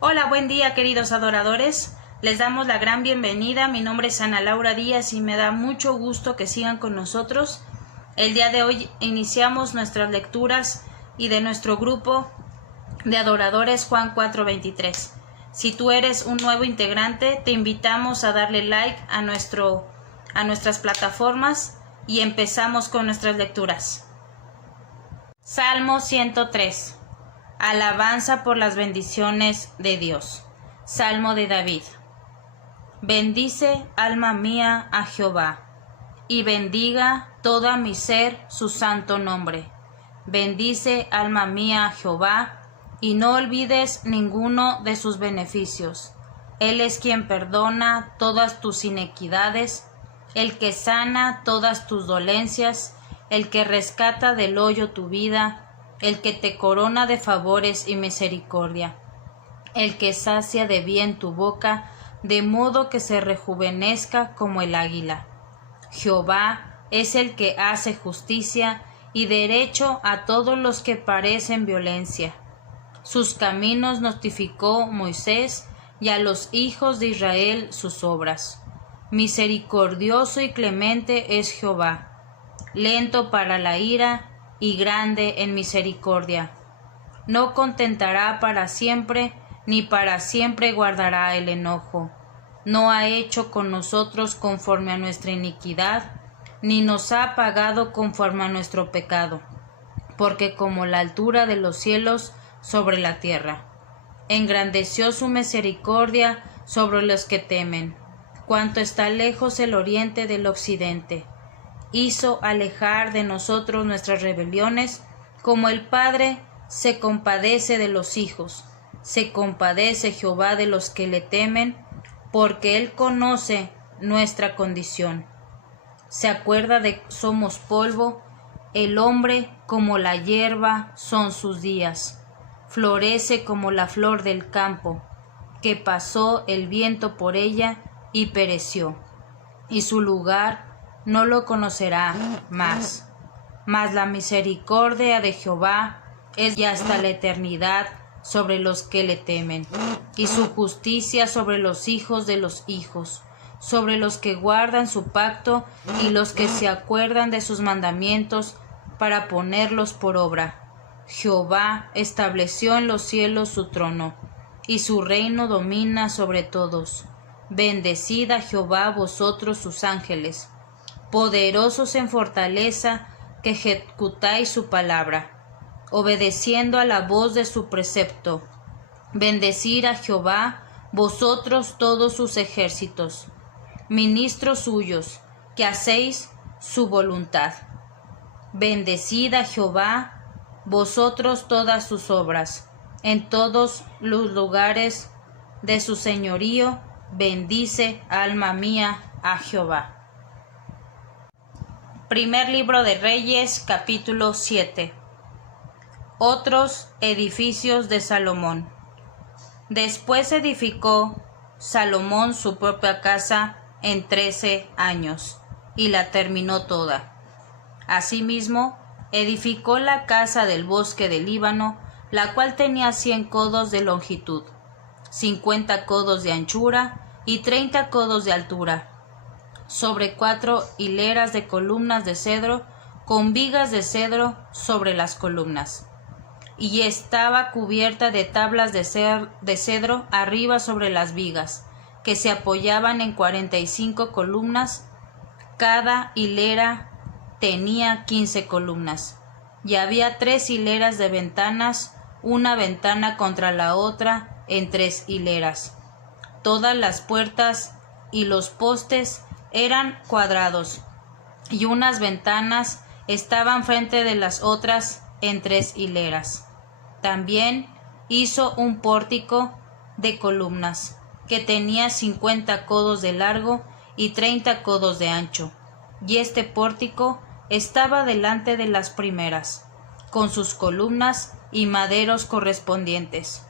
Hola, buen día queridos adoradores. Les damos la gran bienvenida. Mi nombre es Ana Laura Díaz y me da mucho gusto que sigan con nosotros. El día de hoy iniciamos nuestras lecturas y de nuestro grupo de adoradores Juan 4:23. Si tú eres un nuevo integrante, te invitamos a darle like a nuestras plataformas y empezamos con nuestras lecturas. Salmo 103. Alabanza por las bendiciones de Dios. Salmo de David. Bendice, alma mía, a Jehová, y bendiga toda mi ser su santo nombre. Bendice, alma mía, a Jehová, y no olvides ninguno de sus beneficios. Él es quien perdona todas tus iniquidades, el que sana todas tus dolencias, el que rescata del hoyo tu vida, el que te corona de favores y misericordia, el que sacia de bien tu boca, de modo que se rejuvenezca como el águila. Jehová es el que hace justicia y derecho a todos los que parecen violencia. Sus caminos notificó Moisés, y a los hijos de Israel sus obras. Misericordioso y clemente es Jehová, lento para la ira y grande en misericordia. No contentará para siempre, ni para siempre guardará el enojo. No ha hecho con nosotros conforme a nuestra iniquidad, ni nos ha pagado conforme a nuestro pecado, porque como la altura de los cielos sobre la tierra, engrandeció su misericordia sobre los que temen. Cuanto está lejos el oriente del occidente, hizo alejar de nosotros nuestras rebeliones, como el Padre se compadece de los hijos. Se compadece Jehová de los que le temen, porque Él conoce nuestra condición. Se acuerda de que somos polvo, el hombre como la hierba son sus días. Florece como la flor del campo, que pasó el viento por ella y pereció, y su lugar no lo conocerá más. Mas la misericordia de Jehová es ya hasta la eternidad sobre los que le temen, y su justicia sobre los hijos de los hijos, sobre los que guardan su pacto y los que se acuerdan de sus mandamientos para ponerlos por obra. Jehová estableció en los cielos su trono, y su reino domina sobre todos. Bendecid a Jehová vosotros sus ángeles, poderosos en fortaleza, que ejecutáis su palabra, obedeciendo a la voz de su precepto. Bendecid a Jehová, vosotros todos sus ejércitos, ministros suyos, que hacéis su voluntad. Bendecid a Jehová, vosotros todas sus obras, en todos los lugares de su señorío. Bendice, alma mía, a Jehová. Primer libro de Reyes, capítulo 7. Otros edificios de Salomón. Después edificó Salomón su propia casa en 13 años, y la terminó toda. Asimismo, edificó la casa del bosque del Líbano, la cual tenía 100 codos de longitud, 50 codos de anchura y 30 codos de altura, sobre 4 hileras de columnas de cedro, con vigas de cedro sobre las columnas. Y estaba cubierta de tablas de cedro arriba sobre las vigas, que se apoyaban en 45 columnas. Cada hilera tenía 15 columnas. Y había 3 hileras de ventanas, una ventana contra la otra, en 3 hileras. Todas las puertas y los postes eran cuadrados, y unas ventanas estaban frente de las otras en 3 hileras. También hizo un pórtico de columnas, que tenía 50 codos de largo y 30 codos de ancho, y este pórtico estaba delante de las primeras, con sus columnas y maderos correspondientes.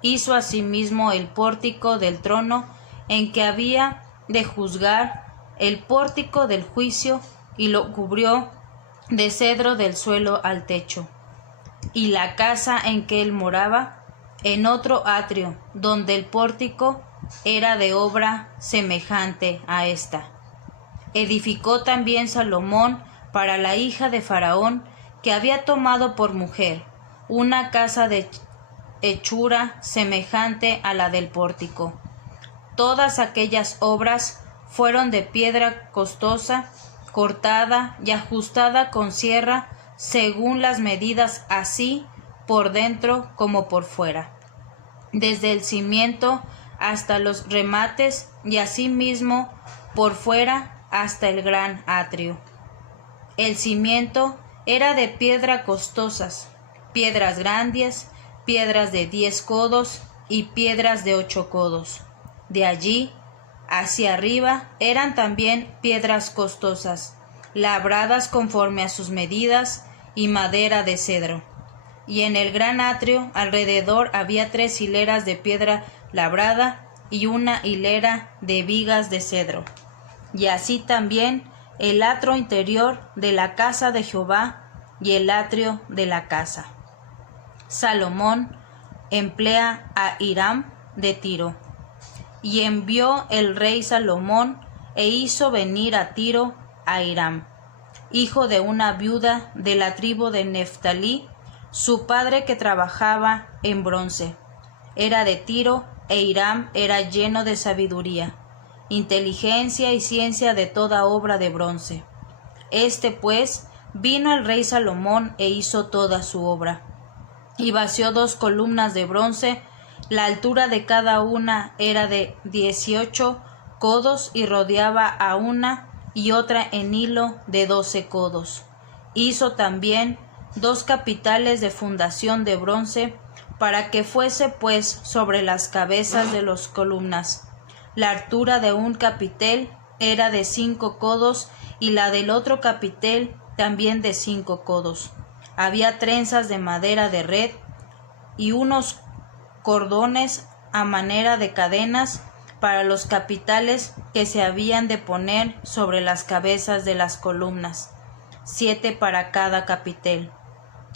Hizo asimismo el pórtico del trono, en que había de juzgar, el pórtico del juicio, y lo cubrió de cedro del suelo al techo. Y la casa en que él moraba en otro atrio, donde el pórtico era de obra semejante a esta. Edificó también Salomón para la hija de Faraón, que había tomado por mujer, una casa de hechura semejante a la del pórtico. Todas aquellas obras fueron de piedra costosa, cortada y ajustada con sierra, según las medidas, así por dentro como por fuera, desde el cimiento hasta los remates, y asimismo por fuera hasta el gran atrio. El cimiento era de piedra costosas, piedras grandes, piedras de 10 codos y piedras de 8 codos. De allí hacia arriba eran también piedras costosas, labradas conforme a sus medidas, y madera de cedro. Y en el gran atrio alrededor había 3 hileras de piedra labrada y una hilera de vigas de cedro. Y así también el atrio interior de la casa de Jehová y el atrio de la casa. Salomón emplea a Hiram de Tiro. Y envió el rey Salomón e hizo venir a Tiro a Hiram, hijo de una viuda de la tribu de Neftalí, su padre que trabajaba en bronce. Era de Tiro, e Hiram era lleno de sabiduría, inteligencia y ciencia de toda obra de bronce. Pues vino el rey Salomón e hizo toda su obra, y vació 2 columnas de bronce. La altura de cada una era de 18 codos y rodeaba a una y otra en hilo de 12 codos. Hizo también 2 capiteles de fundación de bronce, para que fuese pues sobre las cabezas de las columnas. La altura de un capitel era de 5 codos y la del otro capitel también de 5 codos. Había trenzas de madera de red y unos cordones a manera de cadenas para los capiteles que se habían de poner sobre las cabezas de las columnas, 7 para cada capitel.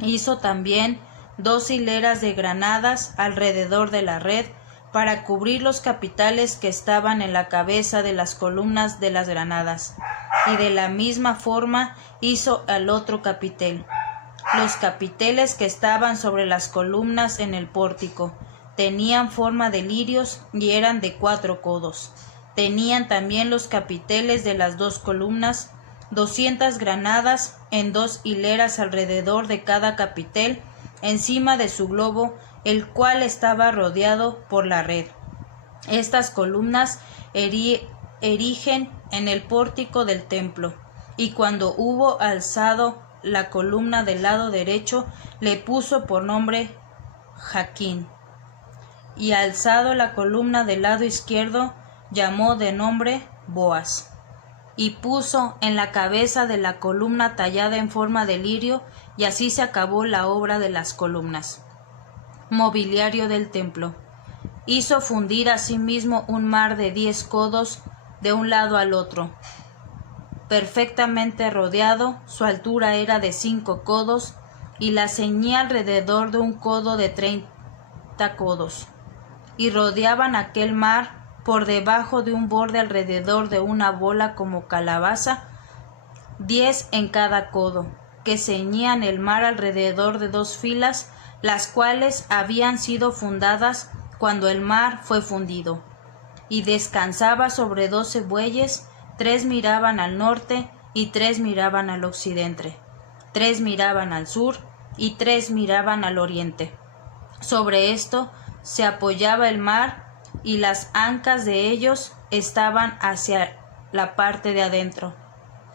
Hizo también 2 hileras de granadas alrededor de la red para cubrir los capiteles que estaban en la cabeza de las columnas de las granadas, y de la misma forma hizo al otro capitel. Los capiteles que estaban sobre las columnas en el pórtico tenían forma de lirios y eran de 4 codos. Tenían también los capiteles de las 2 columnas 200 granadas en 2 hileras alrededor de cada capitel, encima de su globo, el cual estaba rodeado por la red. Estas columnas erigen en el pórtico del templo, y cuando hubo alzado la columna del lado derecho, le puso por nombre Jaquín, y alzado la columna del lado izquierdo, llamó de nombre Boaz, y puso en la cabeza de la columna tallada en forma de lirio, y así se acabó la obra de las columnas. Mobiliario del templo. Hizo fundir asimismo un mar de 10 codos de un lado al otro, perfectamente rodeado. Su altura era de 5 codos, y la ceñía alrededor de un codo de 30 codos. Y rodeaban aquel mar por debajo de un borde alrededor de una bola como calabaza, 10 en cada codo, que ceñían el mar alrededor de 2 filas, las cuales habían sido fundadas cuando el mar fue fundido. Y descansaba sobre 12 bueyes, 3 miraban al norte y 3 miraban al occidente, 3 miraban al sur y 3 miraban al oriente. Sobre esto se apoyaba el mar, y las ancas de ellos estaban hacia la parte de adentro.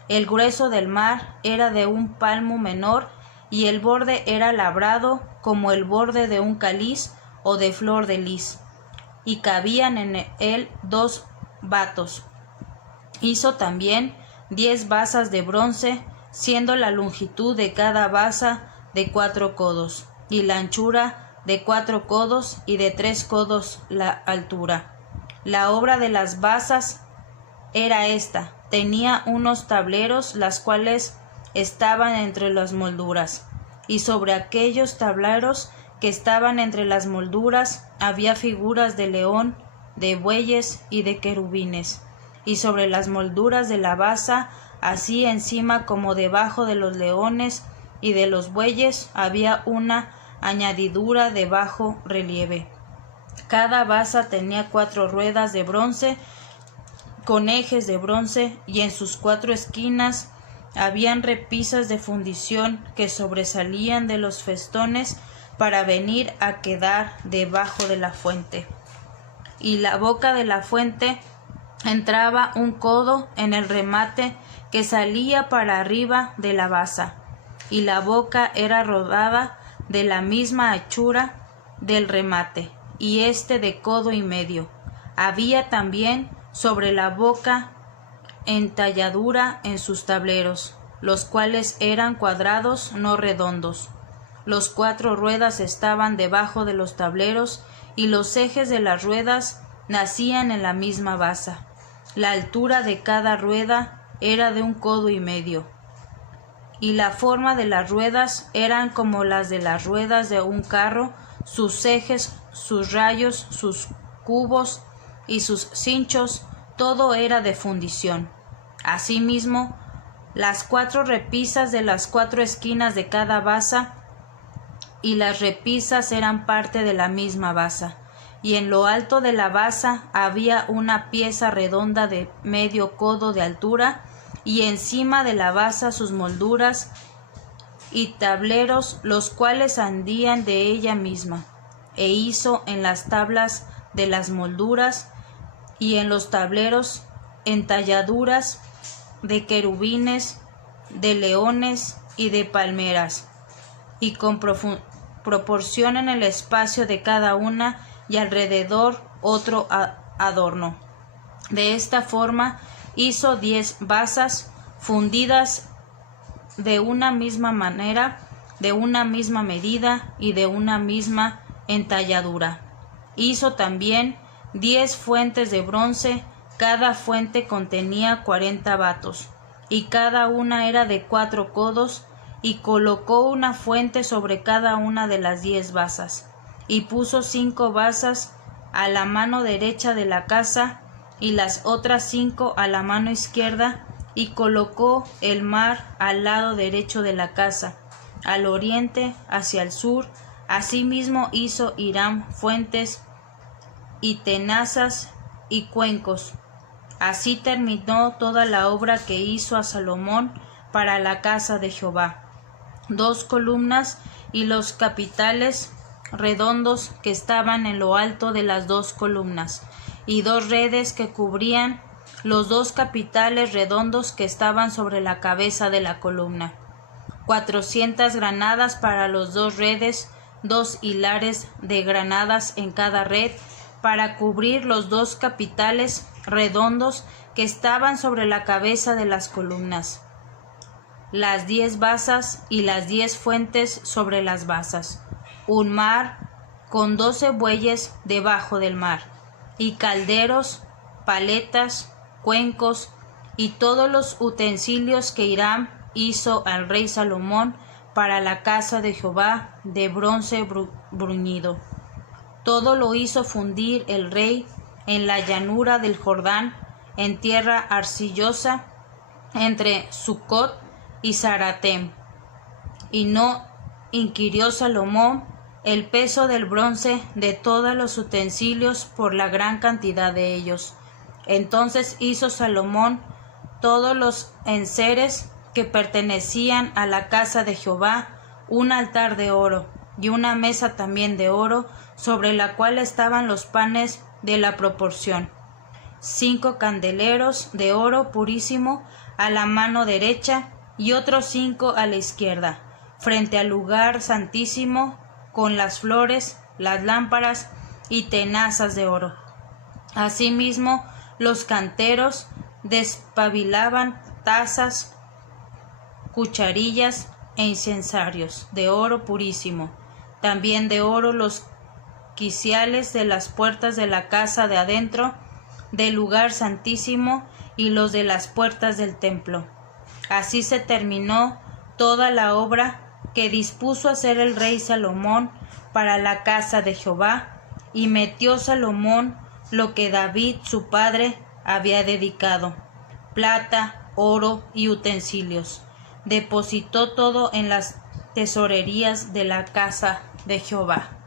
El grueso del mar era de un palmo menor, y el borde era labrado como el borde de un cáliz o de flor de lis, y cabían en él 2 batos. Hizo también 10 basas de bronce, siendo la longitud de cada basa de 4 codos, y la anchura de 4 codos, y de 3 codos la altura. La obra de las basas era esta: tenía unos tableros, las cuales estaban entre las molduras, y sobre aquellos tableros que estaban entre las molduras había figuras de león, de bueyes y de querubines, y sobre las molduras de la basa, así encima como debajo de los leones y de los bueyes, había una añadidura de bajo relieve. Cada basa tenía 4 ruedas de bronce con ejes de bronce, y en sus 4 esquinas habían repisas de fundición que sobresalían de los festones para venir a quedar debajo de la fuente. Y la boca de la fuente entraba un codo en el remate que salía para arriba de la basa, y la boca era rodada de la misma hechura del remate, y de codo y medio. Había también sobre la boca entalladura en sus tableros, los cuales eran cuadrados, no redondos. Los 4 ruedas estaban debajo de los tableros, y los ejes de las ruedas nacían en la misma basa. La altura de cada rueda era de 1 codo y medio, y la forma de las ruedas eran como las de las ruedas de un carro, sus ejes, sus rayos, sus cubos y sus cinchos, todo era de fundición. Asimismo, las 4 repisas de las 4 esquinas de cada basa, y las repisas eran parte de la misma basa. Y en lo alto de la basa había una pieza redonda de medio codo de altura, y encima de la basa sus molduras y tableros, los cuales andían de ella misma. E hizo en las tablas de las molduras y en los tableros entalladuras de querubines, de leones y de palmeras, y con proporción en el espacio de cada una, y alrededor otro adorno. De esta forma hizo 10 basas fundidas de una misma manera, de una misma medida y de una misma entalladura. Hizo también 10 fuentes de bronce, cada fuente contenía 40 batos, y cada una era de 4 codos, y colocó una fuente sobre cada una de las 10 basas, y puso 5 basas a la mano derecha de la casa, y las otras 5 a la mano izquierda, y colocó el mar al lado derecho de la casa, al oriente, hacia el sur. Asimismo hizo Hiram fuentes y tenazas y cuencos. Así terminó toda la obra que hizo a Salomón para la casa de Jehová: 2 columnas y los capiteles redondos que estaban en lo alto de las 2 columnas, y 2 redes que cubrían los 2 capiteles redondos que estaban sobre la cabeza de la columna, 400 granadas para los 2 redes, 2 hilares de granadas en cada red, para cubrir los 2 capiteles redondos que estaban sobre la cabeza de las columnas, las 10 basas y las 10 fuentes sobre las basas, un mar con 12 bueyes debajo del mar, y calderos, paletas, cuencos, y todos los utensilios que Hiram hizo al rey Salomón para la casa de Jehová de bronce bruñido. Todo lo hizo fundir el rey en la llanura del Jordán, en tierra arcillosa, entre Sucot y Zaratem. Y no inquirió Salomón el peso del bronce de todos los utensilios por la gran cantidad de ellos. Entonces hizo Salomón todos los enseres que pertenecían a la casa de Jehová, un altar de oro, y una mesa también de oro, sobre la cual estaban los panes de la proporción, 5 candeleros de oro purísimo a la mano derecha, y otros 5 a la izquierda, frente al lugar santísimo, con las flores, las lámparas y tenazas de oro. Asimismo, los canteros despabilaban tazas, cucharillas e incensarios de oro purísimo. También de oro los quiciales de las puertas de la casa de adentro del lugar santísimo y los de las puertas del templo. Así se terminó toda la obra que dispuso hacer el rey Salomón para la casa de Jehová, y metió Salomón lo que David su padre había dedicado, plata, oro y utensilios. Depositó todo en las tesorerías de la casa de Jehová.